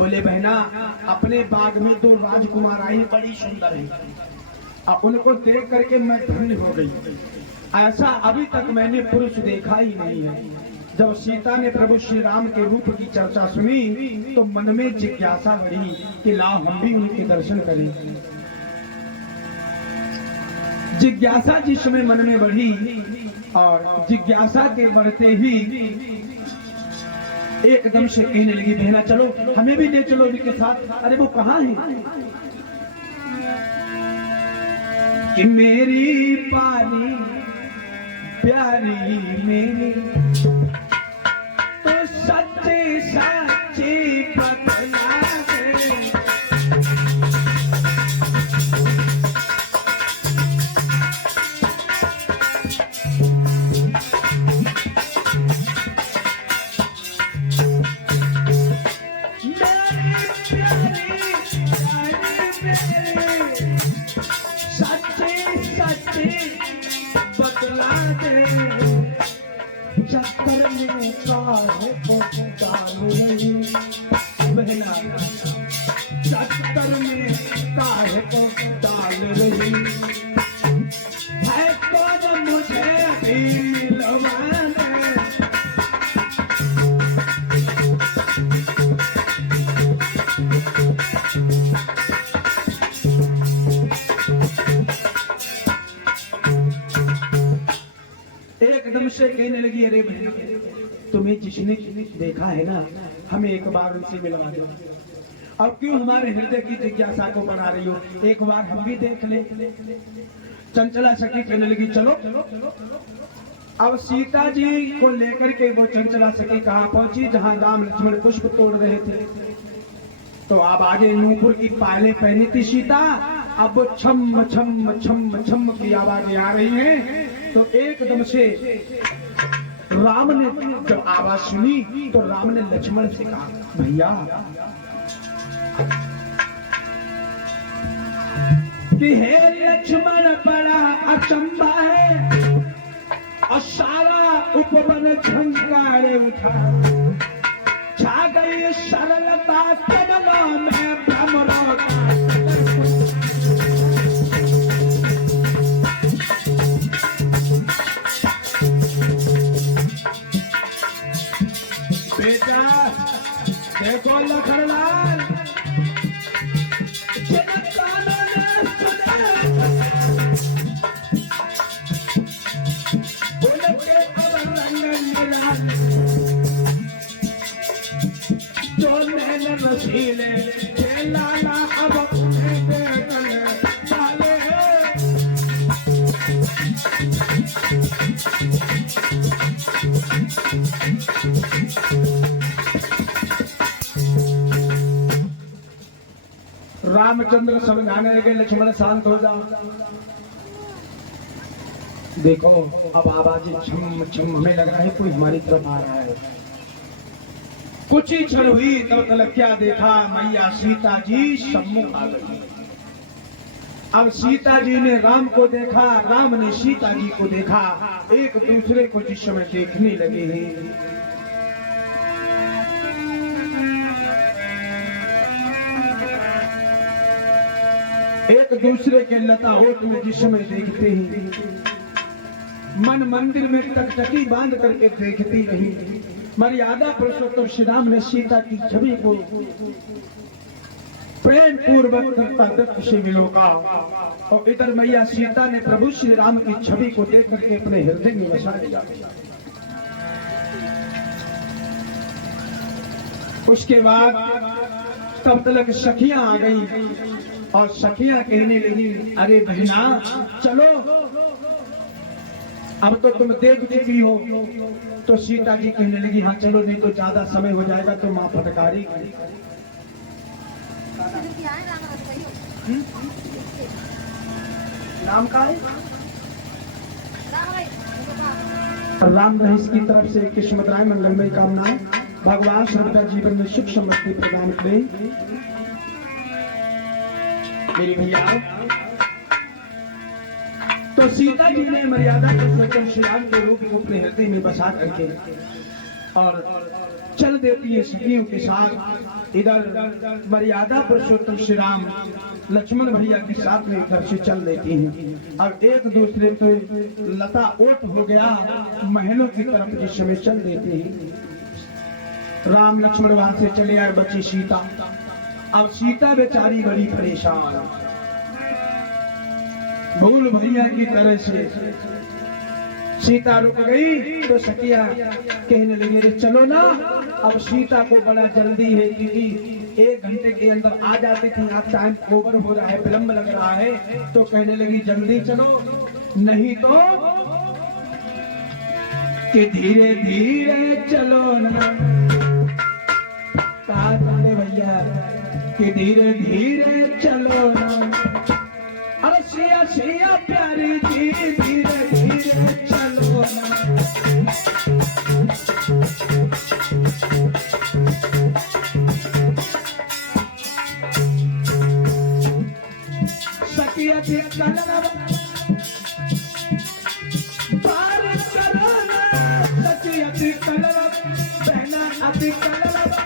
बोले बहना, अपने बाग में दो राजकुमार आई, बड़ी सुंदर है, और उनको देख करके मैं धन्य हो गई। ऐसा अभी तक मैंने पुरुष देखा ही नहीं है। जब सीता ने प्रभु श्री राम के रूप की चर्चा सुनी तो मन में जिज्ञासा बढ़ी कि लाओ हम भी उनके दर्शन करें। जिज्ञासा जिस समय मन में बढ़ी और जिज्ञासा के बढ़ते ही एकदम से कहने लगी, बहना चलो हमें भी ले चलो उनके साथ। अरे वो कहाँ है? कि मेरी पारी प्यारी मेरी तो सच्ची सच्ची बतला दे। चक्कर में काहे को डाल रही बहना, चक्कर में काहे को डाल रही है, कौन मुझे भी मिलवा दे। एकदम से कहने लगी, अरे बहना तुम्हें जिसने देखा है ना, हमें एक बार उनसे मिलवा दो। अब क्यों हमारे हृदय की जिज्ञासा को बढ़ा रही हो, एक बार हम भी देख ले। चंचला सखी कहने लगी, चलो। अब सीता जी को लेकर के वो चंचला सखी कहाँ पहुंची? जहां राम लक्ष्मण पुष्प तोड़ रहे थे। तो अब आगे नूपुर की पायलें पहनी थी सीता, अब वो छम छम छम छम की आवाजें आ रही हैं। तो एकदम से राम ने जब आवाज सुनी तो राम ने लक्ष्मण से कहा, भैया कि हे लक्ष्मण बड़ा अचंबा है, और सारा उपवन झंकार उठा, छा गई सरलता कमलों में भ्रमरों का। बेटा देखो लखनलाल, बोले के अब रंग मिला जो नैन नशीले लाला अब उन्हें देखने वाले हैं। रामचंद्र समझाने लगे, लक्ष्मण शांत हो जाओ। देखो अब आवाजें छम छम, हमें लग रहा है कोई हमारी तरफ आ रहा है। कुछ ही क्षण हुई तब तक क्या देखा, मैया सीता जी सम्मुख आ गई। अब सीता जी ने राम को देखा, राम ने सीता जी को देखा, एक दूसरे को जिस समय देखने लगे हैं। एक दूसरे के लता होठ में जिस समय देखते ही मन मंदिर में टकटकी बांध करके देखती रही। मर्यादा पुरुषोत्तम श्री राम ने सीता की छवि को प्रेम पूर्वक दत्त से विलोका, और इधर मैया सीता ने प्रभु श्री राम की छवि को देख करके अपने हृदय में बसा लिया। उसके बाद तब तक सखियां आ गई और सखियां कहने लगी, अरे बहना चलो, अब तो तुम देख चुकी हो। तो सीता जी कहने लगी, हाँ चलो, नहीं तो ज्यादा समय हो जाएगा तो माँ फटकारी। नाम का है राम रहीस की तरफ से किस्मत राय मंगलमय कामना। भगवान सबका जीवन में सुख समृद्धि प्रदान करे। मेरी भैया, तो सीता जी ने मर्यादा को स्वयं श्री राम के रूप को अपने हृदय में बसा करके और चल देती है सखियों के साथ। इधर मर्यादा पुरुषोत्तम श्री राम लक्ष्मण भैया के साथ में इधर से चल देती हैं। अब एक दूसरे पे लता ओट हो गया, महलों की तरफ जिस समय चल देती है। राम लक्ष्मण वहां से चले आए, बची सीता। अब सीता बेचारी बड़ी परेशान, भूल भैया की तरह से सीता रुक गई तो सखिया कहने लगे रे चलो ना। अब सीता को बड़ा जल्दी है क्योंकि 1 घंटे के अंदर आ जाते थे, आप टाइम ओवर हो रहा है, विलंब लग रहा है, तो कहने लगी जल्दी चलो नहीं तो कि धीरे धीरे चलो ना। कहा चले भैया कि धीरे धीरे चलो ना। अरे सिया सिया प्यारी जी धीरे धीरे चलो ना। सखिया थी कलरव पार करो ना। सखिया थी कलरव बहना अति कलरव